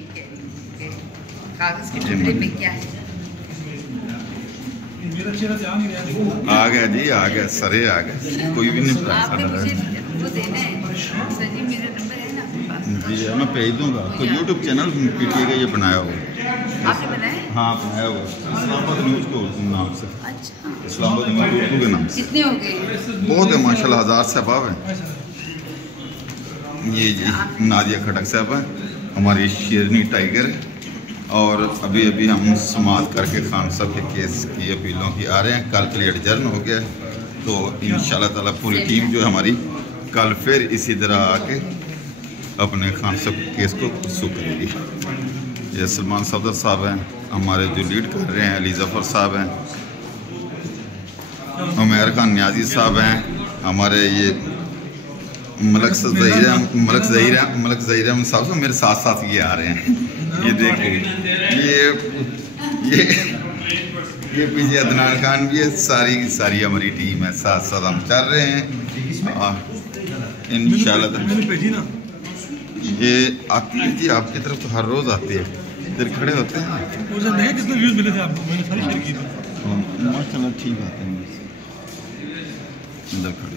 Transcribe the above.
ठीक है। कागज के टुकड़े में क्या है? मेरा चेहरा ध्यान नहीं रहा। आ गया जी, आ गया, सरे आ गया, कोई भी नहीं पता। आपने मुझे वो देना है सर जी, मेरा नंबर है ना आपके पास? जी मैं भेज दूंगा। तो यूट्यूब चैनल पीटीए का ये बनाया हुआ है। आपने बनाया? हाँ बनाया हुआ है, इस्लामाबाद न्यूज़ को नाम से। अच्छा, इस्लामाबाद न्यूज़ उर्दू के नाम से। कितने हो गए? बहुत है माशाल्लाह, 1000 से अबाव है। ये जी नादिया खटक साहब है, हमारी शेरनी टाइगर है। और अभी अभी हम समाअत करके खान साहब के केस की अपीलों की आ रहे हैं। कल के लिए एडजर्न हो गया है, तो इंशाल्लाह ताला पूरी टीम जो है हमारी कल फिर इसी तरह आके अपने खान साहब के केस को परसू करेगी। ये सलमान सफदर साहब हैं हमारे जो लीड कर रहे हैं, अली जफ़र साहब हैं, उमैर खान न्याजी साहब हैं, हमारे ये मलक ज़हीर साहब से मेरे साथ साथ ये आ रहे हैं। ये देखो, ये पीछे अदनान खान भी है, सारी की सारी हमारी टीम है, साथ साथ हम चल रहे हैं इंशाल्लाह। ये आती है जी आपकी तरफ तो हर रोज़ आती है, इधर खड़े होते हैं। कितने व्यूज मिले थे आपको? मैंने सारी शेयर की थी। माशाल्लाह ठीक आते हैं, इधर खड़े